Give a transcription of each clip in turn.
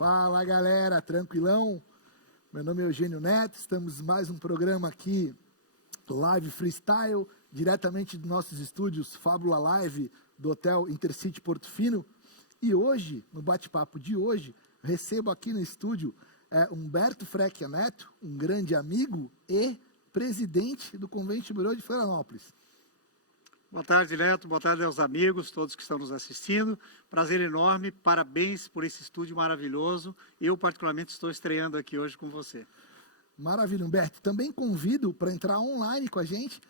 Fala, galera, tranquilão? Meu nome é Eugênio Neto, estamos em mais um programa aqui, Live Freestyle, diretamente dos nossos estúdios Fábula Live, do Hotel Intercity Porto Fino. E hoje, no bate-papo de hoje, recebo aqui no estúdio Humberto Frequia Neto, um grande amigo e presidente do Convention Bureau de Florianópolis. Boa tarde, Neto. Boa tarde aos amigos, todos que estão nos assistindo. Prazer enorme, parabéns por esse estúdio maravilhoso. Eu, particularmente, estou estreando aqui hoje com você. Maravilha, Humberto. Também convido para entrar online com a gente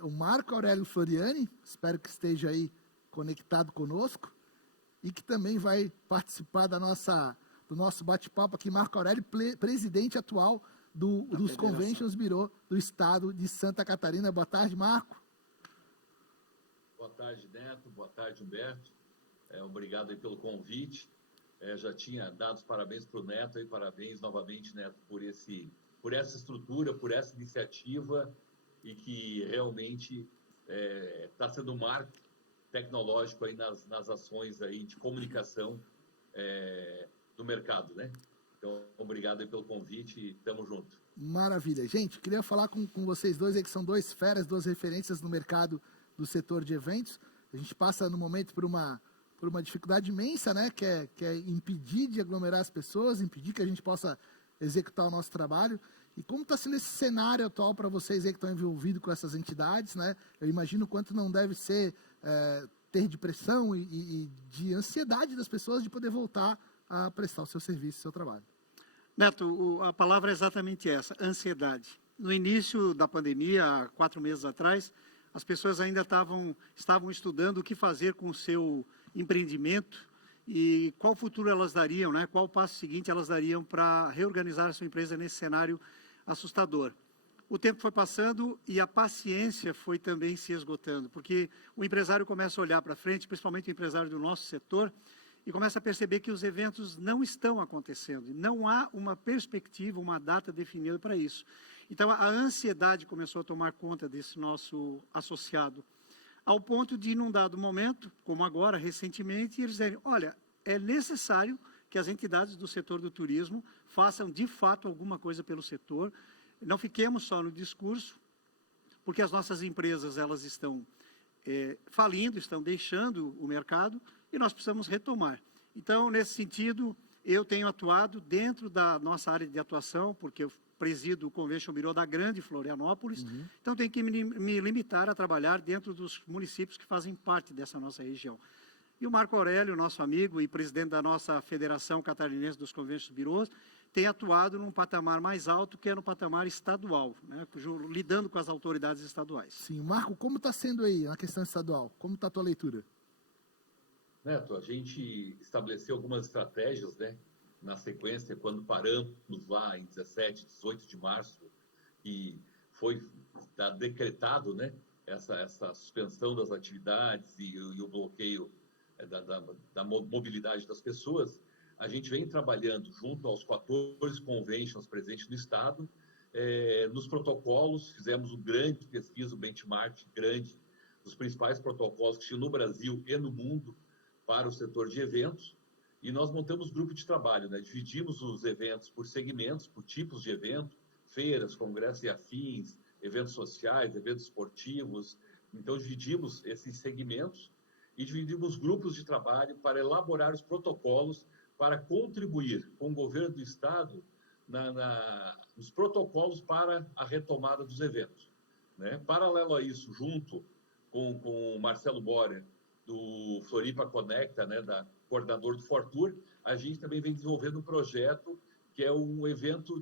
o Marco Aurélio Floriani, espero que esteja aí conectado conosco, e que também vai participar do nosso bate-papo aqui, Marco Aurélio, presidente atual dos Conventions Bureau do Estado de Santa Catarina. Boa tarde, Marco. Boa tarde, Neto. Boa tarde, Humberto. Obrigado aí pelo convite. Já tinha dado os parabéns para o Neto, e parabéns novamente, Neto, por essa estrutura, por essa iniciativa, e que realmente está sendo um marco tecnológico aí nas ações aí de comunicação do mercado, né? Então, obrigado aí pelo convite e tamo junto. Maravilha. Gente, queria falar com vocês dois aí, que são dois feras, duas referências no mercado do setor de eventos. A gente passa no momento por uma dificuldade imensa, né? Que é impedir de aglomerar as pessoas, impedir que a gente possa executar o nosso trabalho. E como está sendo esse cenário atual para vocês aí que estão envolvidos com essas entidades, né? Eu imagino o quanto não deve ser ter de pressão e de ansiedade das pessoas de poder voltar a prestar o seu serviço, o seu trabalho. Neto, a palavra é exatamente essa, ansiedade. No início da pandemia, há 4 meses atrás, as pessoas ainda estavam estudando o que fazer com o seu empreendimento e qual futuro elas dariam, né? Qual o passo seguinte elas dariam para reorganizar a sua empresa nesse cenário assustador. O tempo foi passando e a paciência foi também se esgotando, porque o empresário começa a olhar para frente, principalmente o empresário do nosso setor, e começa a perceber que os eventos não estão acontecendo, não há uma perspectiva, uma data definida para isso. Então, a ansiedade começou a tomar conta desse nosso associado, ao ponto de, num dado momento, como agora, recentemente, eles dizem, olha, é necessário que as entidades do setor do turismo façam, de fato, alguma coisa pelo setor. Não fiquemos só no discurso, porque as nossas empresas, elas estão falindo, estão deixando o mercado, e nós precisamos retomar. Então, nesse sentido, eu tenho atuado dentro da nossa área de atuação, porque eu presido o Convention Bureau da Grande Florianópolis, então tenho que me limitar a trabalhar dentro dos municípios que fazem parte dessa nossa região. E o Marco Aurélio, nosso amigo e presidente da nossa Federação Catarinense dos Convention Bureaus, tem atuado num patamar mais alto, que é no patamar estadual, né, lidando com as autoridades estaduais. Sim, Marco, como está sendo aí a questão estadual? Como está a tua leitura? Neto, a gente estabeleceu algumas estratégias, né, na sequência, quando paramos lá em 17, 18 de março, e foi decretado, né, essa suspensão das atividades e o bloqueio da mobilidade das pessoas. A gente vem trabalhando junto aos 14 conventions presentes no estado, nos protocolos, fizemos um grande pesquisa, um benchmark grande dos principais protocolos que tinham no Brasil e no mundo para o setor de eventos, e nós montamos grupo de trabalho, né? Dividimos os eventos por segmentos, por tipos de evento, feiras, congressos e afins, eventos sociais, eventos esportivos. Então, dividimos esses segmentos e dividimos grupos de trabalho para elaborar os protocolos para contribuir com o governo do estado nos protocolos para a retomada dos eventos, né? Paralelo a isso, junto com o Marcelo Borer, do Floripa Conecta, né, coordenador do Fortur, a gente também vem desenvolvendo um projeto que é um evento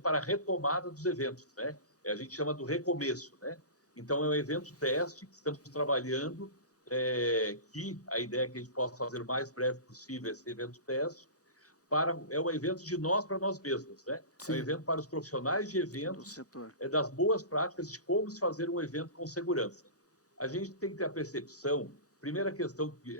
para a retomada dos eventos, né? A gente chama do recomeço, né? Então, é um evento teste que estamos trabalhando, que a ideia é que a gente possa fazer o mais breve possível esse evento teste, é um evento de nós para nós mesmos, né? Sim. É um evento para os profissionais de eventos, das boas práticas de como se fazer um evento com segurança. A gente tem que ter a percepção. Primeira questão que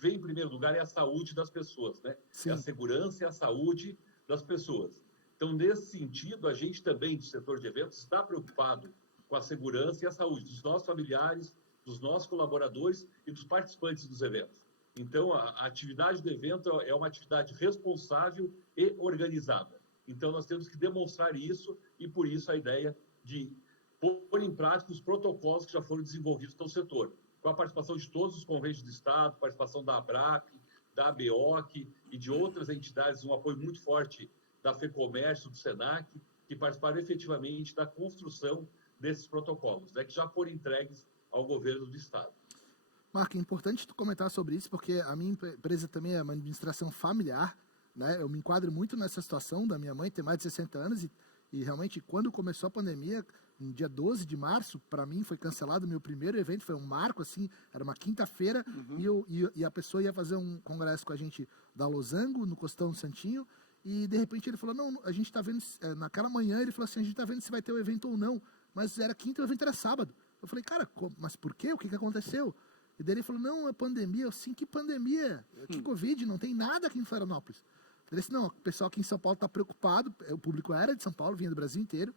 vem em primeiro lugar é a saúde das pessoas, né? Sim. É a segurança e a saúde das pessoas. Então, nesse sentido, a gente também, do setor de eventos, está preocupado com a segurança e a saúde dos nossos familiares, dos nossos colaboradores e dos participantes dos eventos. Então, a atividade do evento é uma atividade responsável e organizada. Então, nós temos que demonstrar isso e, por isso, a ideia de pôr em prática os protocolos que já foram desenvolvidos no setor, com a participação de todos os convênios do Estado, participação da ABRAP, da ABOC e de outras entidades, um apoio muito forte da FEComércio, do SENAC, que participaram efetivamente da construção desses protocolos, né, que já foram entregues ao governo do Estado. Marco, é importante tu comentar sobre isso, porque a minha empresa também é uma administração familiar, né? Eu me enquadro muito nessa situação da minha mãe ter mais de 60 anos e realmente quando começou a pandemia, no dia 12 de março, para mim foi cancelado o meu primeiro evento, foi um marco, assim, era uma quinta-feira, e a pessoa ia fazer um congresso com a gente da Losango, no Costão do Santinho, e de repente ele falou, não, a gente está vendo, naquela manhã ele falou assim, a gente está vendo se vai ter o evento ou não, mas era quinta e o evento era sábado. Eu falei, cara, mas por quê? O que aconteceu? E daí ele falou, não, é pandemia. Eu, sim, que pandemia? Que Covid? Não tem nada aqui em Florianópolis. Ele disse, não, o pessoal aqui em São Paulo está preocupado, o público era de São Paulo, vinha do Brasil inteiro,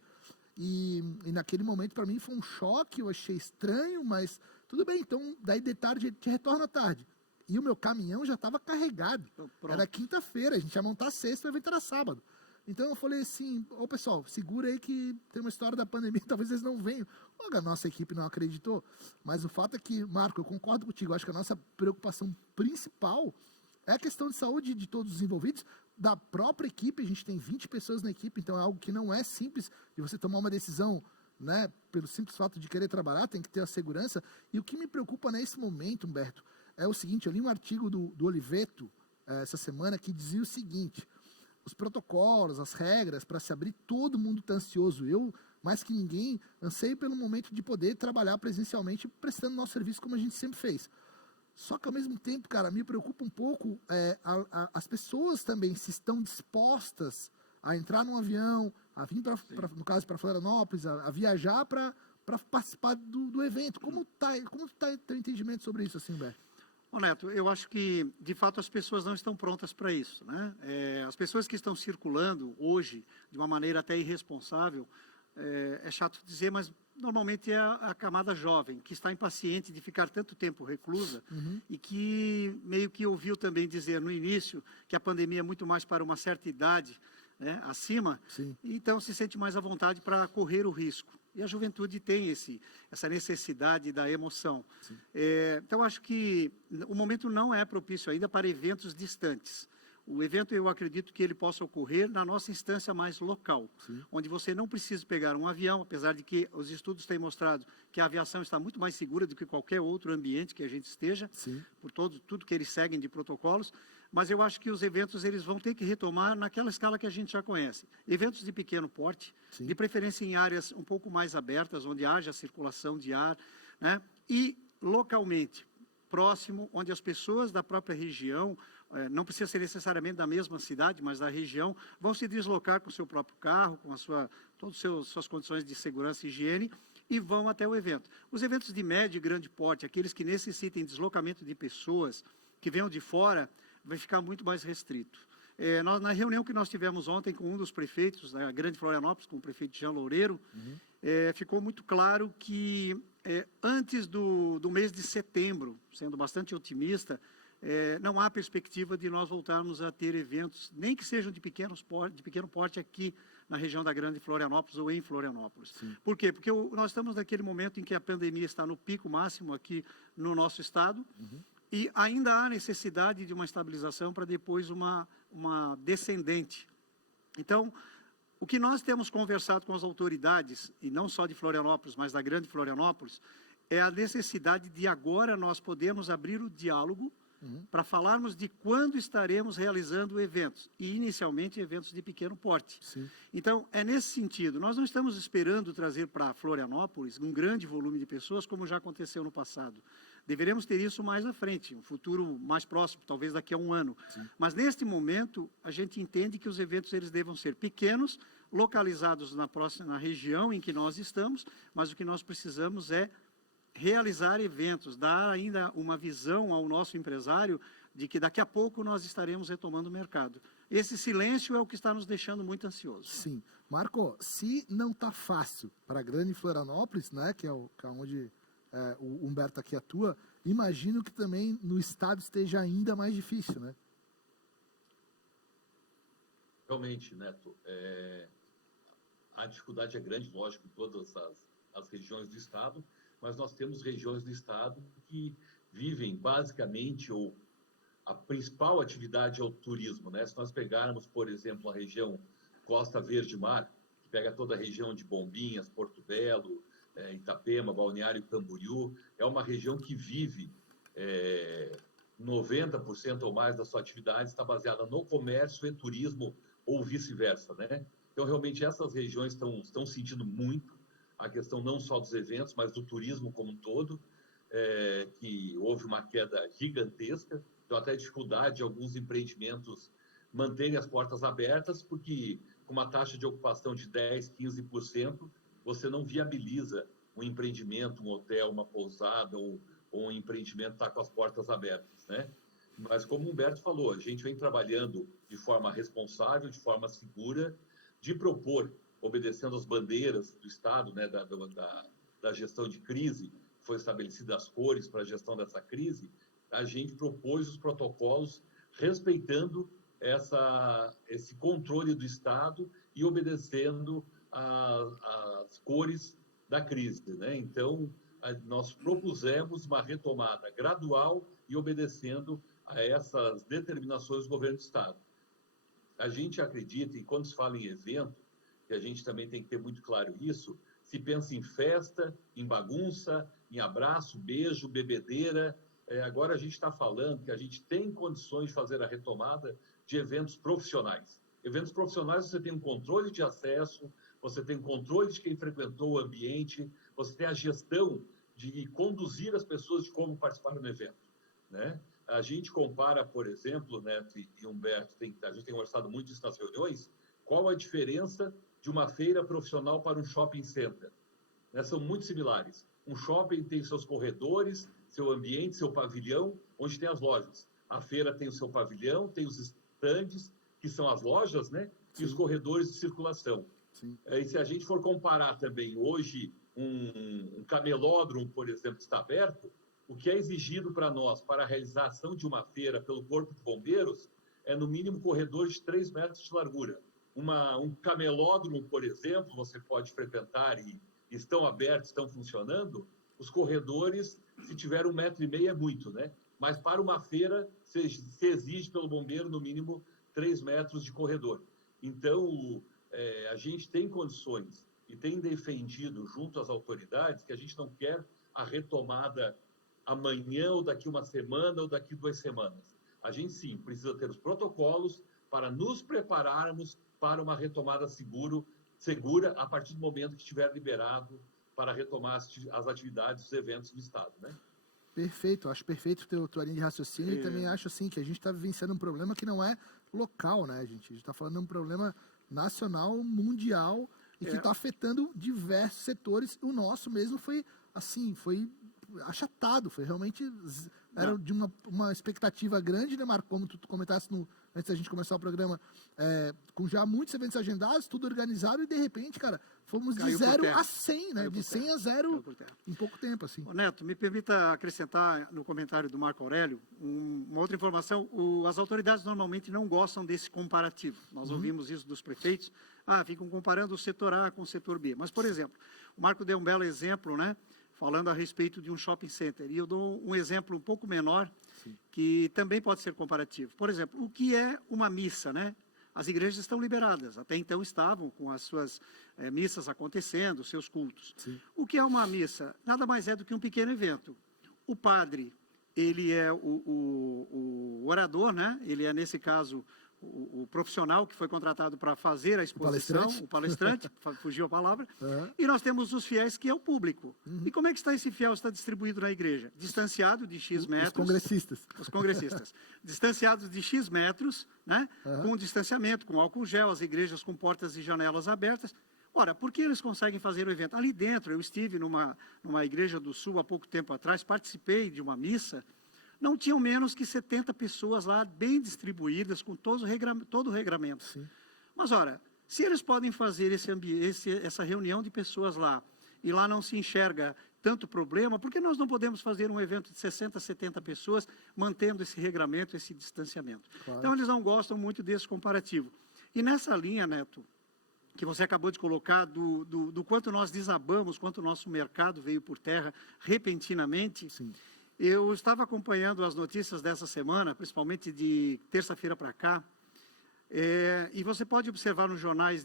e naquele momento para mim foi um choque, eu achei estranho, mas tudo bem, então daí de tarde a gente retorna à tarde. E o meu caminhão já estava carregado, era quinta-feira, a gente ia montar sexta, o evento era sábado. Então eu falei assim, ô pessoal, segura aí que tem uma história da pandemia, talvez eles não venham. A nossa equipe não acreditou, mas o fato é que, Marco, eu concordo contigo, eu acho que a nossa preocupação principal é a questão de saúde de todos os envolvidos, da própria equipe, a gente tem 20 pessoas na equipe, então é algo que não é simples de você tomar uma decisão, né, pelo simples fato de querer trabalhar, tem que ter a segurança. E o que me preocupa nesse momento, Humberto, é o seguinte, eu li um artigo do Oliveto essa semana que dizia o seguinte, os protocolos, as regras para se abrir, todo mundo está ansioso. Eu, mais que ninguém, anseio pelo momento de poder trabalhar presencialmente, prestando nosso serviço como a gente sempre fez. Só que, ao mesmo tempo, cara, me preocupa um pouco as pessoas também, se estão dispostas a entrar num avião, a vir, no caso, para Florianópolis, a viajar para participar do evento. Como está teu entendimento sobre isso, assim, Humberto? Ô Neto, eu acho que, de fato, as pessoas não estão prontas para isso, né? As pessoas que estão circulando hoje, de uma maneira até irresponsável, é chato dizer, mas normalmente é a camada jovem, que está impaciente de ficar tanto tempo reclusa e que meio que ouviu também dizer no início que a pandemia é muito mais para uma certa idade, né, acima, então se sente mais à vontade para correr o risco. E a juventude tem essa necessidade da emoção. Então, acho que o momento não é propício ainda para eventos distantes. O evento, eu acredito que ele possa ocorrer na nossa instância mais local, onde você não precisa pegar um avião, apesar de que os estudos têm mostrado que a aviação está muito mais segura do que qualquer outro ambiente que a gente esteja, por tudo que eles seguem de protocolos. Mas eu acho que os eventos eles vão ter que retomar naquela escala que a gente já conhece. Eventos de pequeno porte, de preferência em áreas um pouco mais abertas, onde haja circulação de ar, né? E localmente, próximo, onde as pessoas da própria região, não precisa ser necessariamente da mesma cidade, mas da região, vão se deslocar com o seu próprio carro, com todas as suas condições de segurança e higiene, e vão até o evento. Os eventos de médio e grande porte, aqueles que necessitem deslocamento de pessoas que venham de fora, vai ficar muito mais restrito. Na reunião que nós tivemos ontem com um dos prefeitos da Grande Florianópolis, com o prefeito Jean Loureiro, ficou muito claro que antes do mês de setembro, sendo bastante otimista, não há perspectiva de nós voltarmos a ter eventos, nem que sejam de pequeno porte aqui na região da Grande Florianópolis ou em Florianópolis. Por quê? Porque nós estamos naquele momento em que a pandemia está no pico máximo aqui no nosso estado, e ainda há necessidade de uma estabilização para depois uma descendente. Então, o que nós temos conversado com as autoridades, e não só de Florianópolis, mas da Grande Florianópolis, é a necessidade de agora nós podermos abrir o diálogo para falarmos de quando estaremos realizando eventos, e inicialmente eventos de pequeno porte. Então, é nesse sentido, nós não estamos esperando trazer para Florianópolis um grande volume de pessoas, como já aconteceu no passado. Deveremos ter isso mais à frente, um futuro mais próximo, talvez daqui a um ano. Mas, neste momento, a gente entende que os eventos eles devam ser pequenos, localizados na região em que nós estamos, mas o que nós precisamos é realizar eventos, dar ainda uma visão ao nosso empresário de que daqui a pouco nós estaremos retomando o mercado. Esse silêncio é o que está nos deixando muito ansiosos. Sim. Marco, se não está fácil para a Grande Florianópolis, né, que é onde o Humberto aqui atua, imagino que também no estado esteja ainda mais difícil, né? Realmente, Neto, a dificuldade é grande, lógico, em todas as regiões do estado, mas nós temos regiões do estado que vivem basicamente, ou a principal atividade é o turismo, né? Se nós pegarmos, por exemplo, a região Costa Verde Mar, que pega toda a região de Bombinhas, Porto Belo, Itapema, Balneário Camboriú, é uma região que vive 90% ou mais da sua atividade está baseada no comércio e turismo, ou vice-versa, né? Então, realmente, essas regiões estão sentindo muito a questão não só dos eventos, mas do turismo como um todo, que houve uma queda gigantesca, então até dificuldade de alguns empreendimentos manterem as portas abertas, porque com uma taxa de ocupação de 10%, 15%, você não viabiliza um empreendimento, um hotel, uma pousada ou um empreendimento estar com as portas abertas, né? Mas como o Humberto falou, a gente vem trabalhando de forma responsável, de forma segura, de propor, obedecendo as bandeiras do Estado, né, da gestão de crise, foi estabelecida as cores para a gestão dessa crise, a gente propôs os protocolos respeitando esse controle do Estado e obedecendo as cores da crise, né? Então, nós propusemos uma retomada gradual e obedecendo a essas determinações do governo do Estado. A gente acredita, e quando se fala em evento, que a gente também tem que ter muito claro isso, se pensa em festa, em bagunça, em abraço, beijo, bebedeira. Agora a gente está falando que a gente tem condições de fazer a retomada de eventos profissionais. Eventos profissionais você tem um controle de acesso, você tem um controle de quem frequentou o ambiente, você tem a gestão de conduzir as pessoas de como participaram do evento, né? A gente compara, por exemplo, Neto e Humberto, a gente tem conversado muito isso nas reuniões, qual a diferença de uma feira profissional para um shopping center? Né? São muito similares. Um shopping tem seus corredores, seu ambiente, seu pavilhão, onde tem as lojas. A feira tem o seu pavilhão, tem os estandes, que são as lojas, né? Sim. E os corredores de circulação. Sim. E se a gente for comparar também hoje um camelódromo, por exemplo, está aberto, o que é exigido para nós para a realização de uma feira pelo Corpo de Bombeiros é, no mínimo, corredores de 3 metros de largura. Um camelódromo, por exemplo, você pode frequentar e estão abertos, estão funcionando, os corredores, se tiver 1,5 metro, é muito, né? Mas para uma feira, se exige pelo bombeiro, no mínimo, 3 metros de corredor. Então, a gente tem condições e tem defendido junto às autoridades que a gente não quer a retomada amanhã, ou daqui uma semana, ou daqui 2 semanas. A gente, sim, precisa ter os protocolos para nos prepararmos para uma retomada segura a partir do momento que estiver liberado para retomar as atividades, os eventos do Estado, né? Perfeito, acho perfeito a tua linha de raciocínio e também acho assim que a gente está vivenciando um problema que não é local, né, gente? A gente está falando de um problema nacional, mundial e que está afetando diversos setores. O nosso mesmo foi assim, foi achatado, foi realmente era de uma expectativa grande, né, Marco? Como tu comentaste antes da gente começar o programa, com já muitos eventos agendados, tudo organizado e de repente, cara, fomos de 0 a 100, né? De 100 a 0 em pouco tempo, assim. Neto, me permita acrescentar no comentário do Marco Aurélio uma outra informação. As autoridades normalmente não gostam desse comparativo. Nós ouvimos isso dos prefeitos. Ficam comparando o setor A com o setor B. Mas, por exemplo, o Marco deu um belo exemplo, né? Falando a respeito de um shopping center. E eu dou um exemplo um pouco menor, sim, que também pode ser comparativo. Por exemplo, o que é uma missa, né? As igrejas estão liberadas, até então estavam com as suas missas acontecendo, seus cultos. Sim. O que é uma missa? Nada mais é do que um pequeno evento. O padre, ele é o orador, né? Ele é, nesse caso, o profissional que foi contratado para fazer a exposição, o palestrante fugiu a palavra, e nós temos os fiéis, que é o público. E como é que está esse fiel? Está distribuído na igreja? Distanciado de X metros. Os congressistas. Distanciados de X metros, né? Com distanciamento, com álcool gel, as igrejas com portas e janelas abertas. Ora, por que eles conseguem fazer o evento? Ali dentro, eu estive numa igreja do Sul há pouco tempo atrás, participei de uma missa. Não tinham menos que 70 pessoas lá, bem distribuídas, com todo o regramento. Sim. Mas, ora, se eles podem fazer essa reunião de pessoas lá, e lá não se enxerga tanto problema, por que nós não podemos fazer um evento de 60, 70 pessoas, mantendo esse regramento, esse distanciamento? Claro. Então, eles não gostam muito desse comparativo. E nessa linha, Neto, que você acabou de colocar, do quanto nós desabamos, quanto o nosso mercado veio por terra repentinamente, Sim. eu estava acompanhando as notícias dessa semana, principalmente de terça-feira para cá, e você pode observar nos jornais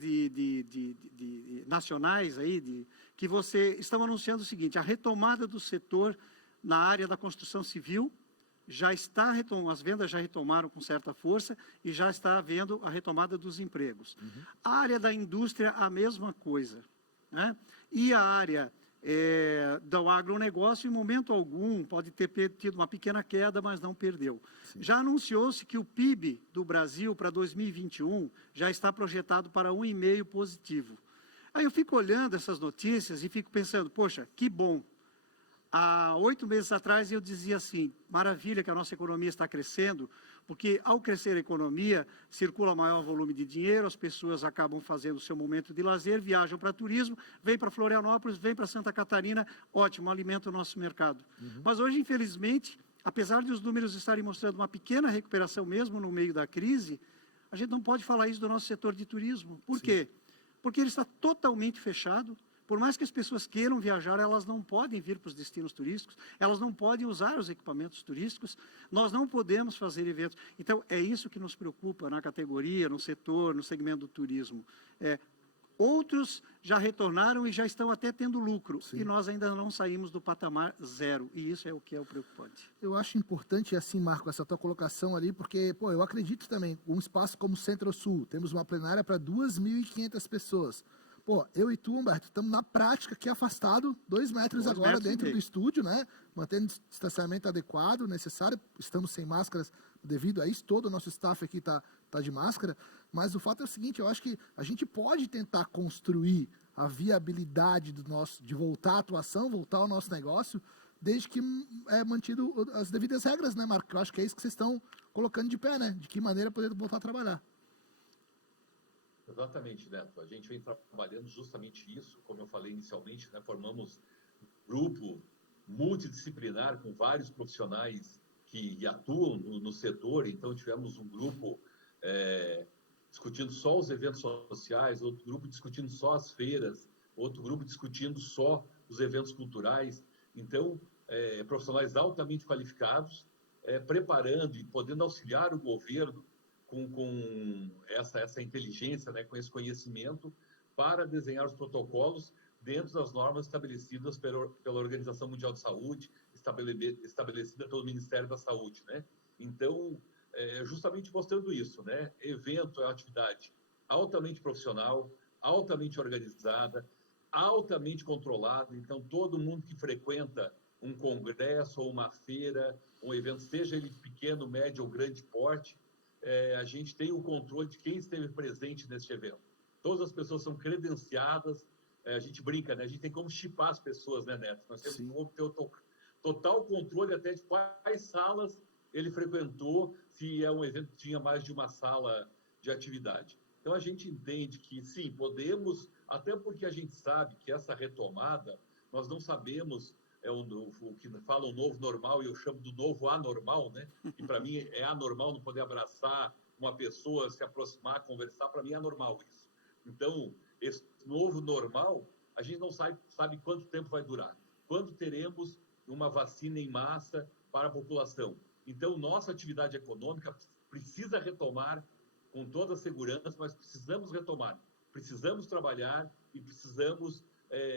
nacionais aí, que estão anunciando o seguinte: a retomada do setor na área da construção civil já está as vendas já retomaram com certa força e já está havendo a retomada dos empregos. A área da indústria, a mesma coisa, né? E a área do agronegócio, em momento algum, pode ter tido uma pequena queda, mas não perdeu. Sim. Já anunciou-se que o PIB do Brasil para 2021 já está projetado para 1,5% positivo. Aí eu fico olhando essas notícias e fico pensando, poxa, que bom. Há 8 meses atrás eu dizia assim, maravilha que a nossa economia está crescendo, porque ao crescer a economia, circula maior volume de dinheiro, as pessoas acabam fazendo o seu momento de lazer, viajam para turismo, vêm para Florianópolis, vêm para Santa Catarina, ótimo, alimenta o nosso mercado. Mas hoje, infelizmente, apesar de os números estarem mostrando uma pequena recuperação mesmo no meio da crise, a gente não pode falar isso do nosso setor de turismo. Por quê? Porque ele está totalmente fechado. Por mais que as pessoas queiram viajar, elas não podem vir para os destinos turísticos, elas não podem usar os equipamentos turísticos, nós não podemos fazer eventos. Então, é isso que nos preocupa na categoria, no setor, no segmento do turismo. Outros já retornaram e já estão até tendo lucro, e nós ainda não saímos do patamar zero, e isso é o que é o preocupante. Eu acho importante, assim, Marco, essa tua colocação ali, porque, pô, eu acredito também, um espaço como o Centro-Sul, temos uma plenária para 2.500 pessoas. Pô, eu e tu, Humberto, estamos na prática aqui afastado, 2 metros agora dentro do estúdio, né? Mantendo o distanciamento adequado, necessário. Estamos sem máscaras devido a isso. Todo o nosso staff aqui tá de máscara. Mas o fato é o seguinte, eu acho que a gente pode tentar construir a viabilidade de voltar à atuação, voltar ao nosso negócio, desde que é mantido as devidas regras, né, Marco? Eu acho que é isso que vocês estão colocando de pé, né? De que maneira poder voltar a trabalhar. Exatamente, Neto. A gente vem trabalhando justamente isso, como eu falei inicialmente, né? Formamos um grupo multidisciplinar com vários profissionais que atuam no setor. Então, tivemos um grupo discutindo só os eventos sociais, outro grupo discutindo só as feiras, outro grupo discutindo só os eventos culturais. Então, profissionais altamente qualificados, preparando e podendo auxiliar o governo com essa inteligência, né, com esse conhecimento, para desenhar os protocolos dentro das normas estabelecidas pela Organização Mundial de Saúde, estabelecida pelo Ministério da Saúde, né? Então, justamente mostrando isso, né? Evento é uma atividade altamente profissional, altamente organizada, altamente controlada. Então, todo mundo que frequenta um congresso ou uma feira, um evento, seja ele pequeno, médio ou grande porte, a gente tem o controle de quem esteve presente neste evento. Todas as pessoas são credenciadas, a gente brinca, né? A gente tem como chipar as pessoas, né, Neto? Nós temos como ter o total controle até de quais salas ele frequentou, se é um evento que tinha mais de uma sala de atividade. Então, a gente entende que, sim, podemos, até porque a gente sabe que essa retomada, nós não sabemos o que fala o novo normal, e eu chamo do novo anormal, né? E para mim é anormal não poder abraçar uma pessoa, se aproximar, conversar, para mim é anormal isso. Então, esse novo normal, a gente não sabe quanto tempo vai durar, quando teremos uma vacina em massa para a população. Então, nossa atividade econômica precisa retomar com toda a segurança, mas precisamos retomar, precisamos trabalhar e precisamos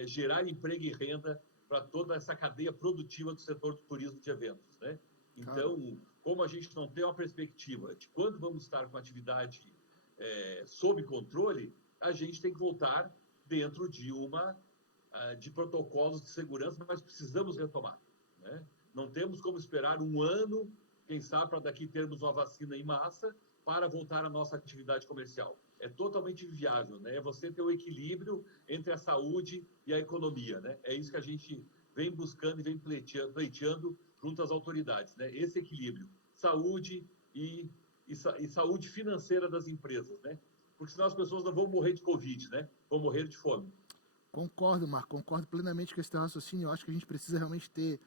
gerar emprego e renda para toda essa cadeia produtiva do setor do turismo de eventos, né? Então, como a gente não tem uma perspectiva de quando vamos estar com a atividade sob controle, a gente tem que voltar dentro de protocolos de segurança, mas precisamos retomar, né? Não temos como esperar um ano, quem sabe, para daqui termos uma vacina em massa para voltar à nossa atividade comercial. É totalmente inviável, né? É você ter o equilíbrio entre a saúde e a economia, né? É isso que a gente vem buscando e vem pleiteando junto às autoridades, né? Esse equilíbrio, saúde e saúde financeira das empresas, né? Porque senão as pessoas não vão morrer de Covid, né? Vão morrer de fome. Concordo, Marco, concordo plenamente com esse teu raciocínio. Eu acho que a gente precisa realmente ter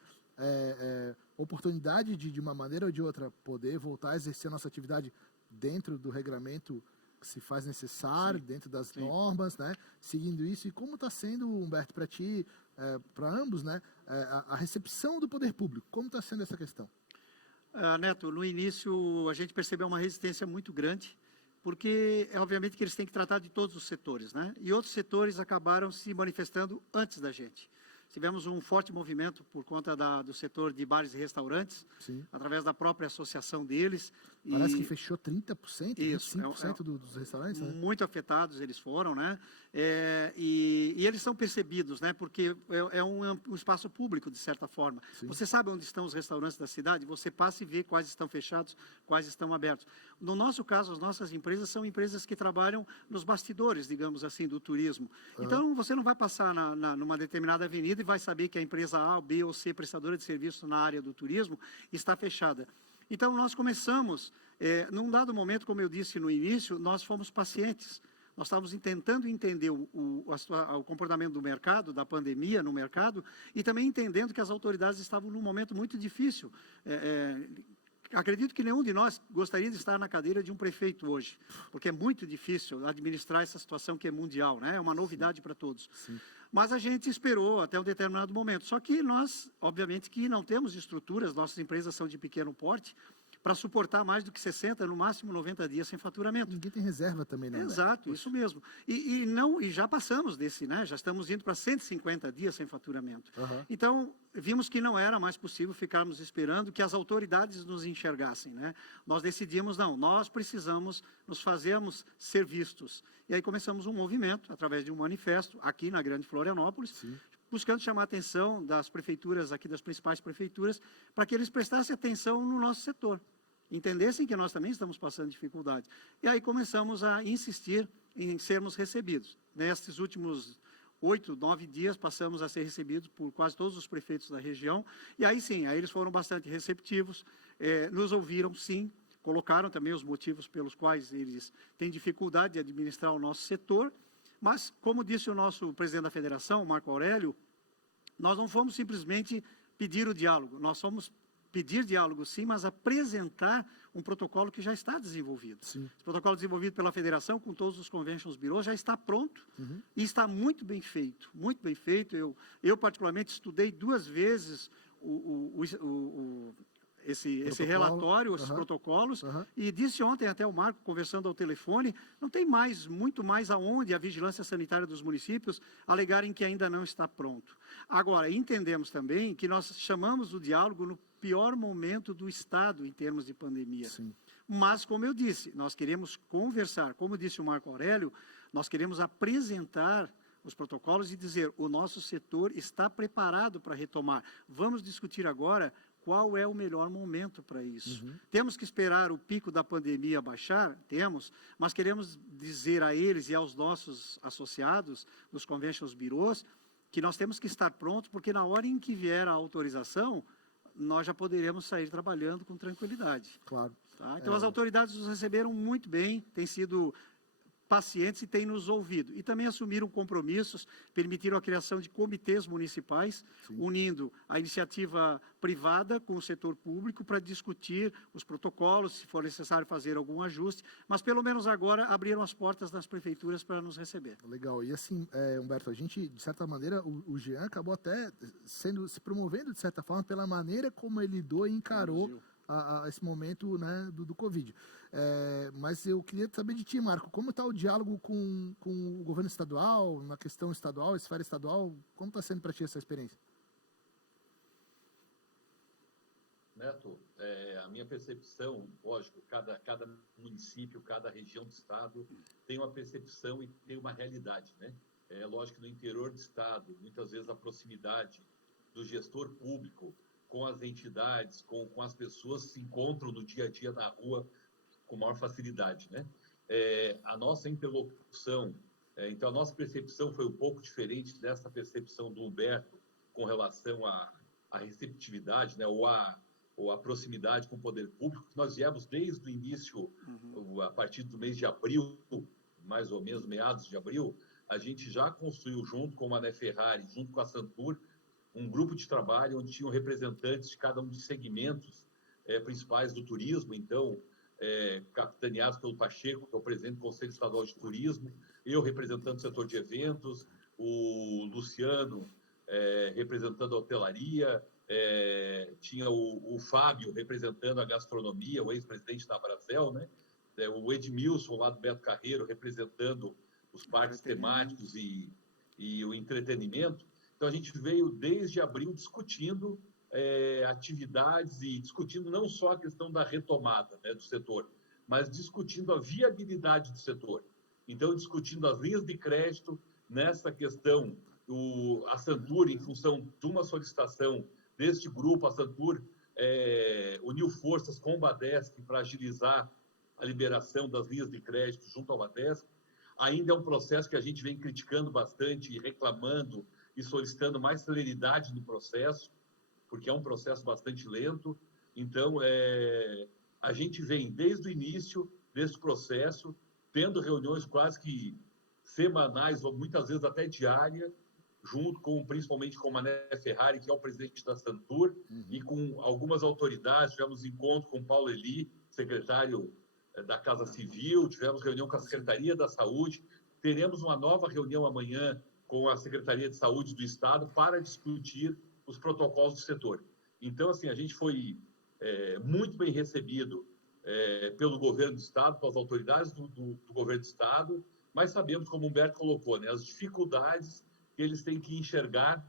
oportunidade de uma maneira ou de outra, poder voltar a exercer a nossa atividade dentro do regramento que se faz necessário, dentro das normas, né? Seguindo isso. E como está sendo, Humberto, para ti, para ambos, né? A recepção do poder público, como está sendo essa questão? Neto, no início a gente percebeu uma resistência muito grande, porque obviamente que eles têm que tratar de todos os setores, né? E outros setores acabaram se manifestando antes da gente. Tivemos um forte movimento por conta do setor de bares e restaurantes, Sim. através da própria associação deles. Parece que fechou 30%, Isso, 25% dos restaurantes, né? Muito afetados eles foram, né? E eles são percebidos, né? Porque é um espaço público, de certa forma. Sim. Você sabe onde estão os restaurantes da cidade, você passa e vê quais estão fechados, quais estão abertos. No nosso caso, as nossas empresas são empresas que trabalham nos bastidores, digamos assim, do turismo. Então, você não vai passar numa determinada avenida e vai saber que a empresa A, B ou C, prestadora de serviço na área do turismo, está fechada. Então, nós começamos, num dado momento, como eu disse no início, nós fomos pacientes. Nós estávamos tentando entender o comportamento do mercado, da pandemia no mercado, e também entendendo que as autoridades estavam num momento muito difícil. Acredito que nenhum de nós gostaria de estar na cadeira de um prefeito hoje, porque é muito difícil administrar essa situação que é mundial, né? É uma novidade para todos. Sim. Mas a gente esperou até um determinado momento. Só que nós, obviamente, que não temos estruturas, nossas empresas são de pequeno porte, para suportar mais do que 60, no máximo 90 dias sem faturamento. Ninguém tem reserva também, não. Exato, isso mesmo. E já passamos desse, né? Já estamos indo para 150 dias sem faturamento. Então, vimos que não era mais possível ficarmos esperando que as autoridades nos enxergassem, né? Nós decidimos, não, nós precisamos nos fazermos ser vistos. E aí começamos um movimento, através de um manifesto, aqui na Grande Florianópolis, Sim. buscando chamar a atenção das prefeituras, aqui das principais prefeituras, para que eles prestassem atenção no nosso setor. Entendessem que nós também estamos passando dificuldade. E aí começamos a insistir em sermos recebidos. Nestes últimos 8, 9 dias, passamos a ser recebidos por quase todos os prefeitos da região. E aí sim, aí eles foram bastante receptivos, nos ouviram sim, colocaram também os motivos pelos quais eles têm dificuldade de administrar o nosso setor. Mas, como disse o nosso presidente da federação, Marco Aurélio, nós não fomos simplesmente pedir o diálogo, nós fomos pedir diálogo sim, mas apresentar um protocolo que já está desenvolvido. Sim. Esse protocolo desenvolvido pela federação, com todos os conventions bureaus, já está pronto e está muito bem feito, muito bem feito. Eu particularmente, estudei 2 vezes esse relatório, esses protocolos, e disse ontem até o Marco, conversando ao telefone, não tem muito mais aonde a vigilância sanitária dos municípios alegarem que ainda não está pronto. Agora, entendemos também que nós chamamos o diálogo no pior momento do Estado em termos de pandemia. Sim. Mas, como eu disse, nós queremos conversar, como disse o Marco Aurélio, nós queremos apresentar os protocolos e dizer, o nosso setor está preparado para retomar. Vamos discutir agora qual é o melhor momento para isso. Temos que esperar o pico da pandemia baixar? Temos, mas queremos dizer a eles e aos nossos associados, dos conventions bureaus, que nós temos que estar prontos, porque na hora em que vier a autorização, nós já poderemos sair trabalhando com tranquilidade. Claro. Tá? Então, as autoridades nos receberam muito bem, têm sido pacientes e têm nos ouvido. E também assumiram compromissos, permitiram a criação de comitês municipais, unindo a iniciativa privada com o setor público para discutir os protocolos, se for necessário fazer algum ajuste, mas pelo menos agora abriram as portas das prefeituras para nos receber. Legal. E assim, Humberto, a gente, de certa maneira, o Jean acabou até se promovendo, de certa forma, pela maneira como ele lidou e encarou a esse momento, né, do Covid. Mas eu queria saber de ti, Marco, como está o diálogo com o governo estadual, na questão estadual, esfera estadual, como está sendo para ti essa experiência? Neto, a minha percepção, lógico, cada município, cada região do estado tem uma percepção e tem uma realidade, né? Lógico que no interior do estado, muitas vezes a proximidade do gestor público com as entidades, com as pessoas se encontram no dia a dia na rua com maior facilidade, né? A nossa interlocução, então a nossa percepção foi um pouco diferente dessa percepção do Humberto com relação à receptividade, né? Ou a proximidade com o poder público, que nós viemos desde o início, a partir do mês de abril, mais ou menos meados de abril, a gente já construiu, junto com a Mané Ferrari, junto com a Santur, um grupo de trabalho onde tinham representantes de cada um dos segmentos principais do turismo, então, capitaneados pelo Pacheco, que é o presidente do Conselho Estadual de Turismo, eu representando o setor de eventos, o Luciano representando a hotelaria, tinha o Fábio representando a gastronomia, o ex-presidente da Brasel, né? O Edmilson, lá do Beto Carreiro, representando os parques temáticos e o entretenimento. Então, a gente veio desde abril discutindo atividades e discutindo não só a questão da retomada, né, do setor, mas discutindo a viabilidade do setor. Então, discutindo as linhas de crédito nessa questão, a Santur, em função de uma solicitação deste grupo, a Santur uniu forças com o Badesc para agilizar a liberação das linhas de crédito junto ao Badesc. Ainda é um processo que a gente vem criticando bastante e reclamando e solicitando mais celeridade no processo, porque é um processo bastante lento. Então, a gente vem desde o início desse processo, tendo reuniões quase que semanais, ou muitas vezes até diária, junto principalmente com o Mané Ferrari, que é o presidente da Santur, e com algumas autoridades. Tivemos encontro com o Paulo Eli, secretário da Casa Civil, tivemos reunião com a Secretaria da Saúde, teremos uma nova reunião amanhã com a Secretaria de Saúde do Estado para discutir os protocolos do setor. Então, assim, a gente foi muito bem recebido pelo governo do Estado, pelas autoridades do governo do Estado, mas sabemos, como o Humberto colocou, né, as dificuldades que eles têm que enxergar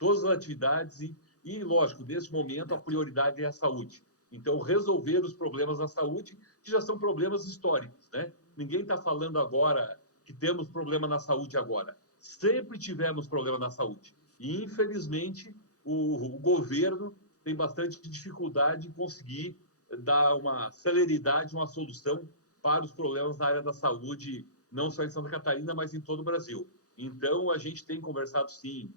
todas as atividades e, lógico, nesse momento, a prioridade é a saúde. Então, resolver os problemas da saúde, que já são problemas históricos, né? Ninguém está falando agora que temos problema na saúde agora. Sempre tivemos problema na saúde. E, infelizmente, o governo tem bastante dificuldade em conseguir dar uma celeridade, uma solução para os problemas na área da saúde, não só em Santa Catarina, mas em todo o Brasil. Então, a gente tem conversado, sim,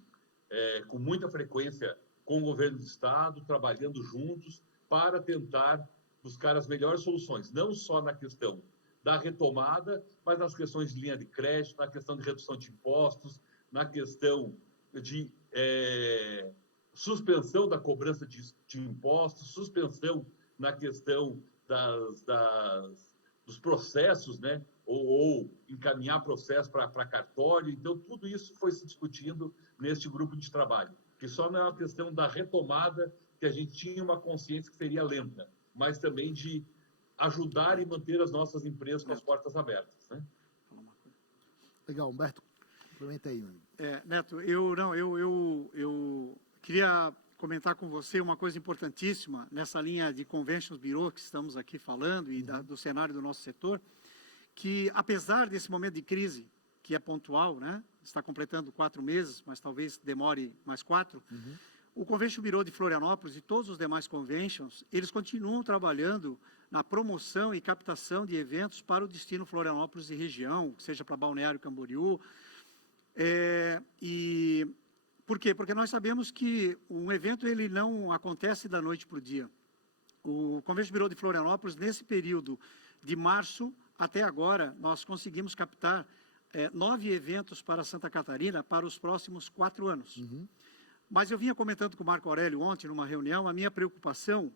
com muita frequência com o governo do Estado, trabalhando juntos para tentar buscar as melhores soluções, não só na questão da retomada, mas nas questões de linha de crédito, na questão de redução de impostos, na questão de suspensão da cobrança de impostos, suspensão na questão dos processos, né? ou encaminhar processo para cartório. Então, tudo isso foi se discutindo neste grupo de trabalho, que só não é uma questão da retomada, que a gente tinha uma consciência que seria lenta, mas também de ajudar e manter as nossas empresas com as portas abertas, né? Legal, Humberto, complementa aí. Neto, eu queria comentar com você uma coisa importantíssima nessa linha de Conventions Bureau que estamos aqui falando e do cenário do nosso setor, que apesar desse momento de crise, que é pontual, né? Está completando 4 meses, mas talvez demore mais 4, o Convention Bureau de Florianópolis e todos os demais conventions, eles continuam trabalhando na promoção e captação de eventos para o destino Florianópolis e região, seja para Balneário Camboriú. Por quê? Porque nós sabemos que um evento ele não acontece da noite para o dia. O Convention Bureau de Florianópolis, nesse período de março até agora, nós conseguimos captar 9 eventos para Santa Catarina para os próximos 4 anos. Mas eu vinha comentando com o Marco Aurélio ontem, numa reunião, a minha preocupação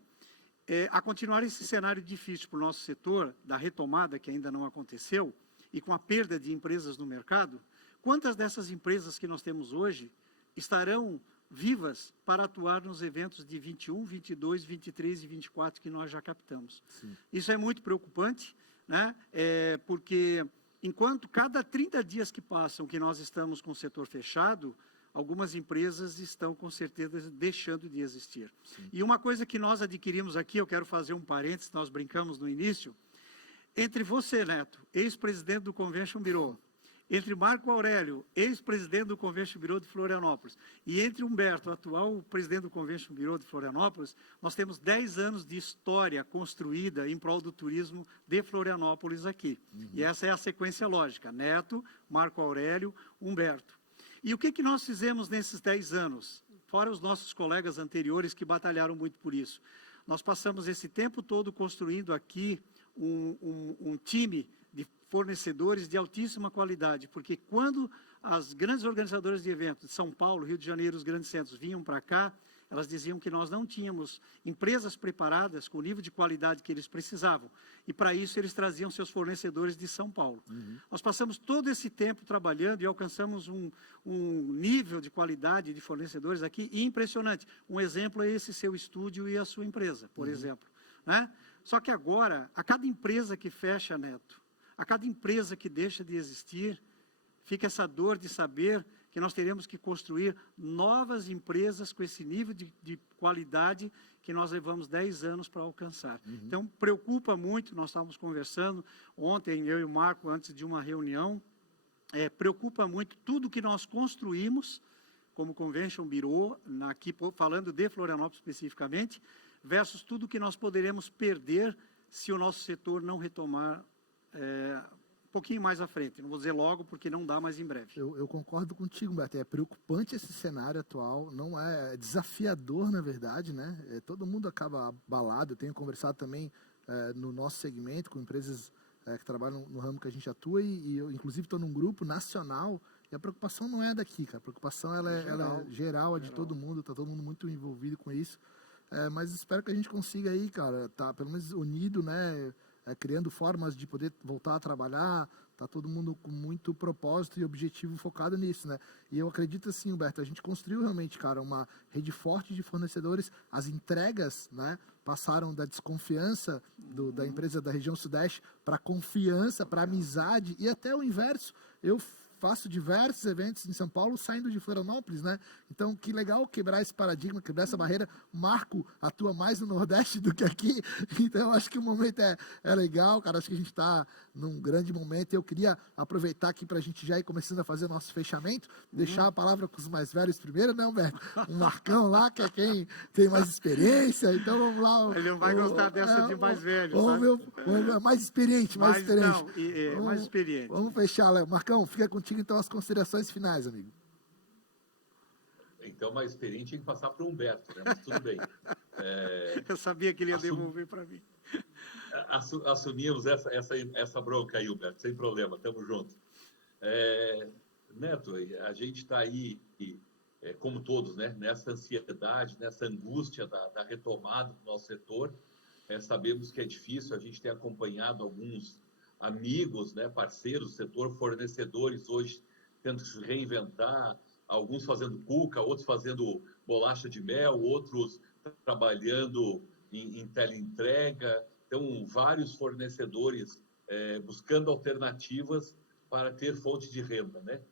a continuar esse cenário difícil para o nosso setor, da retomada que ainda não aconteceu, e com a perda de empresas no mercado. Quantas dessas empresas que nós temos hoje estarão vivas para atuar nos eventos de 21, 22, 23 e 24 que nós já captamos? Sim. Isso é muito preocupante, né? Porque enquanto cada 30 dias que passam que nós estamos com o setor fechado, algumas empresas estão, com certeza, deixando de existir. Sim. E uma coisa que nós adquirimos aqui, eu quero fazer um parênteses, nós brincamos no início, entre você, Neto, ex-presidente do Convention Bureau, entre Marco Aurélio, ex-presidente do Convention Bureau de Florianópolis, e entre Humberto, atual presidente do Convention Bureau de Florianópolis, nós temos 10 anos de história construída em prol do turismo de Florianópolis aqui. E essa é a sequência lógica, Neto, Marco Aurélio, Humberto. E o que nós fizemos nesses 10 anos? Fora os nossos colegas anteriores que batalharam muito por isso. Nós passamos esse tempo todo construindo aqui um time de fornecedores de altíssima qualidade, porque quando as grandes organizadoras de eventos de São Paulo, Rio de Janeiro, os grandes centros vinham para cá, elas diziam que nós não tínhamos empresas preparadas com o nível de qualidade que eles precisavam. E para isso eles traziam seus fornecedores de São Paulo. Nós passamos todo esse tempo trabalhando e alcançamos um nível de qualidade de fornecedores aqui impressionante. Um exemplo é esse seu estúdio e a sua empresa, por exemplo. Né? Só que agora, a cada empresa que fecha, Neto, a cada empresa que deixa de existir, fica essa dor de saber que nós teremos que construir novas empresas com esse nível de qualidade que nós levamos 10 anos para alcançar. Então, preocupa muito, nós estávamos conversando ontem, eu e o Marco, antes de uma reunião, preocupa muito tudo que nós construímos, como Convention Bureau, aqui falando de Florianópolis especificamente, versus tudo que nós poderemos perder se o nosso setor não retomar um pouquinho mais à frente. Não vou dizer logo, porque não dá mais em breve. Eu concordo contigo, Humberto. É preocupante esse cenário atual, não é desafiador, na verdade, né? Todo mundo acaba abalado. Eu tenho conversado também no nosso segmento com empresas que trabalham no ramo que a gente atua e eu, inclusive, estou num grupo nacional e a preocupação não é daqui, cara. A preocupação ela é geral, é de todo mundo, está todo mundo muito envolvido com isso. Mas espero que a gente consiga aí, cara, tá pelo menos unido, né? Criando formas de poder voltar a trabalhar, tá todo mundo com muito propósito e objetivo focado nisso, né? E eu acredito assim, Humberto, a gente construiu realmente, cara, uma rede forte de fornecedores, as entregas, né, passaram da desconfiança da empresa da região Sudeste para confiança, para amizade e até o inverso. Eu faço diversos eventos em São Paulo saindo de Florianópolis, né? Então, que legal quebrar esse paradigma, quebrar essa barreira. Marco atua mais no Nordeste do que aqui, então eu acho que o momento é legal, cara. Acho que a gente está num grande momento. Eu queria aproveitar aqui para a gente já ir começando a fazer o nosso fechamento, deixar a palavra com os mais velhos primeiro, né, Humberto? O Marcão lá, que é quem tem mais experiência, então vamos lá. Ele não vai gostar dessa de mais velho, vamos ver, mais experiente, mais experiente. Não, mais experiente. Vamos fechar, Léo. Marcão, fica contigo então as considerações finais, amigo. Então, mais experiente tem que passar para o Humberto, né? Mas tudo bem. Eu sabia que ele ia devolver para mim. Assumimos essa bronca aí, Humberto, sem problema, estamos juntos. Neto, a gente está aí, como todos, né? Nessa ansiedade, nessa angústia da retomada do nosso setor. Sabemos que é difícil, a gente tem acompanhado alguns amigos, né, parceiros do setor, fornecedores hoje tendo que se reinventar, alguns fazendo cuca, outros fazendo bolacha de mel, outros trabalhando em teleentrega. Então, vários fornecedores buscando alternativas para ter fonte de renda, né?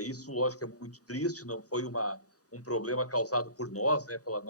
Isso, lógico, é muito triste, não foi um problema causado por nós, né, pela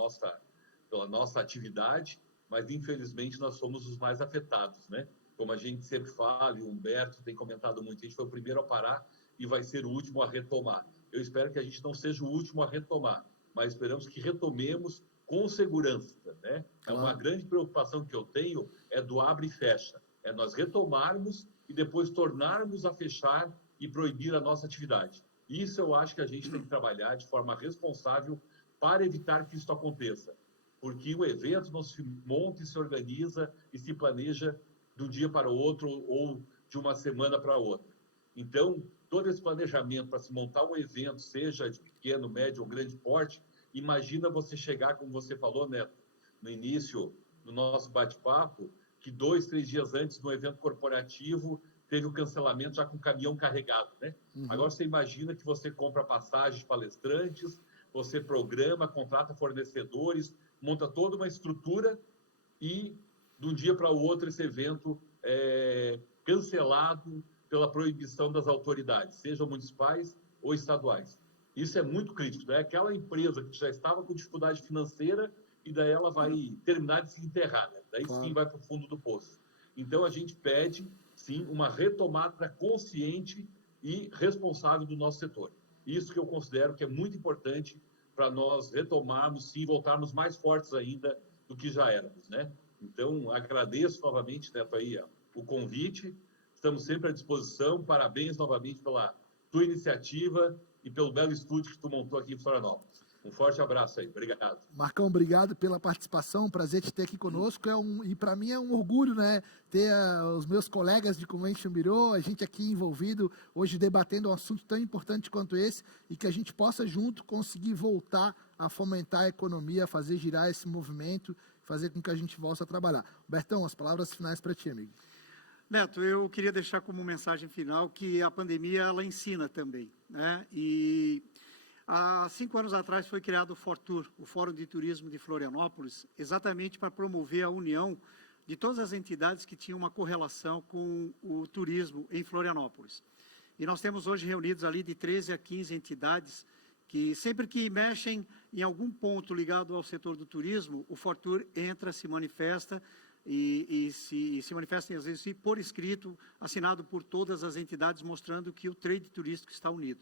nossa atividade, mas, infelizmente, nós somos os mais afetados, né? Como a gente sempre fala, e o Humberto tem comentado muito, a gente foi o primeiro a parar e vai ser o último a retomar. Eu espero que a gente não seja o último a retomar, mas esperamos que retomemos com segurança, né? Uma grande preocupação que eu tenho é do abre e fecha. Nós retomarmos e depois tornarmos a fechar e proibir a nossa atividade. Isso eu acho que a gente tem que trabalhar de forma responsável para evitar que isso aconteça. Porque o evento não se monta e se organiza e se planeja de um dia para o outro ou de uma semana para outra. Então, todo esse planejamento para se montar um evento, seja de pequeno, médio ou grande porte, imagina você chegar, como você falou, Neto, no início do nosso bate-papo, que 2, 3 dias antes, no evento corporativo, teve o cancelamento já com o caminhão carregado, né? Agora você imagina que você compra passagens de palestrantes, você programa, contrata fornecedores, monta toda uma estrutura e de um dia para o outro esse evento é cancelado pela proibição das autoridades, sejam municipais ou estaduais. Isso é muito crítico, né? Aquela empresa que já estava com dificuldade financeira e daí ela vai terminar de se enterrar, né? Daí sim vai para o fundo do poço. Então a gente pede, sim, uma retomada consciente e responsável do nosso setor. Isso que eu considero que é muito importante para nós retomarmos, sim, voltarmos mais fortes ainda do que já éramos, né? Então, agradeço novamente, Neto, aí, o convite. Estamos sempre à disposição. Parabéns novamente pela tua iniciativa e pelo belo estúdio que tu montou aqui em Florianópolis. Um forte abraço aí, obrigado. Marcão, obrigado pela participação, prazer te ter aqui conosco, e para mim é um orgulho, né, ter os meus colegas de Convention Bureau, a gente aqui envolvido, hoje debatendo um assunto tão importante quanto esse, e que a gente possa junto conseguir voltar a fomentar a economia, fazer girar esse movimento, fazer com que a gente volte a trabalhar. Bertão, as palavras finais para ti, amigo. Neto, eu queria deixar como mensagem final que a pandemia, ela ensina também, né, e há 5 anos atrás foi criado o FORTUR, o Fórum de Turismo de Florianópolis, exatamente para promover a união de todas as entidades que tinham uma correlação com o turismo em Florianópolis. E nós temos hoje reunidos ali de 13 a 15 entidades que sempre que mexem em algum ponto ligado ao setor do turismo, o FORTUR entra, se manifesta e se manifesta, às vezes, por escrito, assinado por todas as entidades, mostrando que o trade turístico está unido.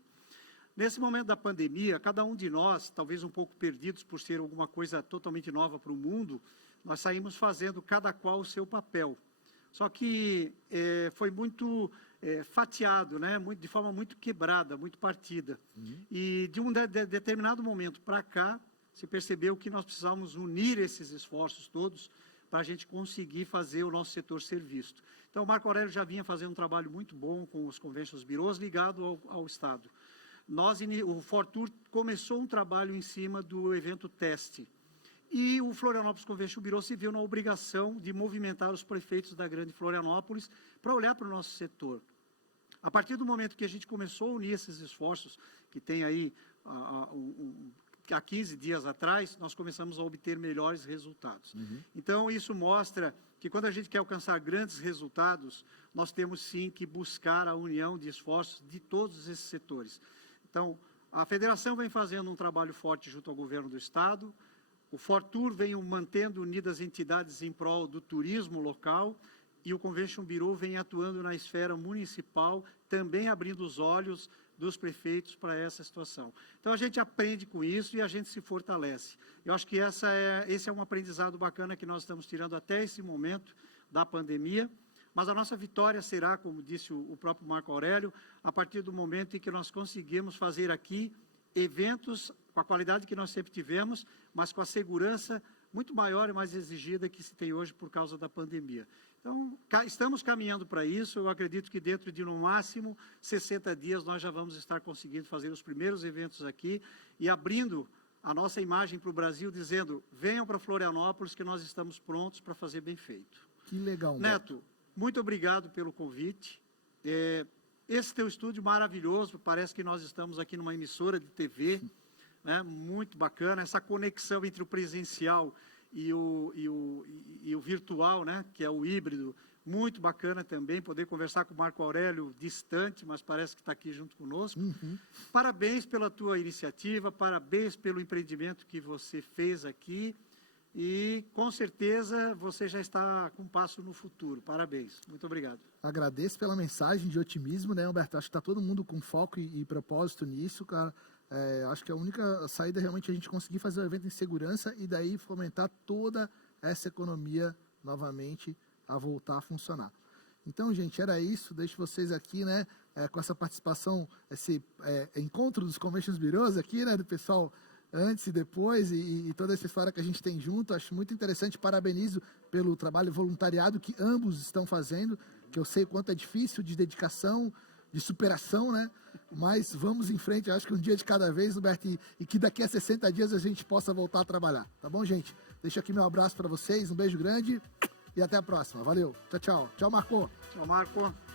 Nesse momento da pandemia, cada um de nós, talvez um pouco perdidos por ser alguma coisa totalmente nova para o mundo, nós saímos fazendo cada qual o seu papel. Só que foi muito fatiado, né? De forma muito quebrada, muito partida. E de um determinado momento para cá, se percebeu que nós precisávamos unir esses esforços todos para a gente conseguir fazer o nosso setor ser visto. Então, o Marco Aurélio já vinha fazendo um trabalho muito bom com os Conventions Bureaus ligado ao Estado. O FORTUR começou um trabalho em cima do evento teste. E o Florianópolis Convention Bureau se viu na obrigação de movimentar os prefeitos da grande Florianópolis para olhar para o nosso setor. A partir do momento que a gente começou a unir esses esforços, que tem aí há 15 dias atrás, nós começamos a obter melhores resultados. Então, isso mostra que quando a gente quer alcançar grandes resultados, nós temos sim que buscar a união de esforços de todos esses setores. Então, a federação vem fazendo um trabalho forte junto ao governo do Estado, o FORTUR vem mantendo unidas entidades em prol do turismo local e o Convention Bureau vem atuando na esfera municipal, também abrindo os olhos dos prefeitos para essa situação. Então, a gente aprende com isso e a gente se fortalece. Eu acho que esse é um aprendizado bacana que nós estamos tirando até esse momento da pandemia, mas a nossa vitória será, como disse o próprio Marco Aurélio, a partir do momento em que nós conseguimos fazer aqui eventos com a qualidade que nós sempre tivemos, mas com a segurança muito maior e mais exigida que se tem hoje por causa da pandemia. Então, estamos caminhando para isso. Eu acredito que dentro de, no máximo, 60 dias, nós já vamos estar conseguindo fazer os primeiros eventos aqui e abrindo a nossa imagem para o Brasil, dizendo, venham para Florianópolis que nós estamos prontos para fazer bem feito. Que legal, Neto, muito obrigado pelo convite. Esse teu estúdio maravilhoso, parece que nós estamos aqui numa emissora de TV, né, muito bacana, essa conexão entre o presencial e o virtual, né, que é o híbrido, muito bacana também, poder conversar com o Marco Aurélio distante, mas parece que está aqui junto conosco. Parabéns pela tua iniciativa, parabéns pelo empreendimento que você fez aqui, e com certeza você já está com um passo no futuro. Parabéns, muito obrigado. Agradeço pela mensagem de otimismo, né, Humberto? Acho que está todo mundo com foco e propósito nisso, cara. Acho que a única saída realmente é a gente conseguir fazer o evento em segurança e daí fomentar toda essa economia novamente a voltar a funcionar. Então, gente, era isso. Deixo vocês aqui, né, com essa participação, esse encontro dos Conventions Bureaus aqui, né, do pessoal antes e depois, e toda essa história que a gente tem junto. Acho muito interessante, parabenizo pelo trabalho voluntariado que ambos estão fazendo, que eu sei o quanto é difícil, de dedicação, de superação, né? Mas vamos em frente, eu acho que um dia de cada vez, Humberto, e que daqui a 60 dias a gente possa voltar a trabalhar. Tá bom, gente? Deixo aqui meu abraço para vocês, um beijo grande e até a próxima. Valeu, tchau, tchau. Tchau, Marco. Tchau, Marco.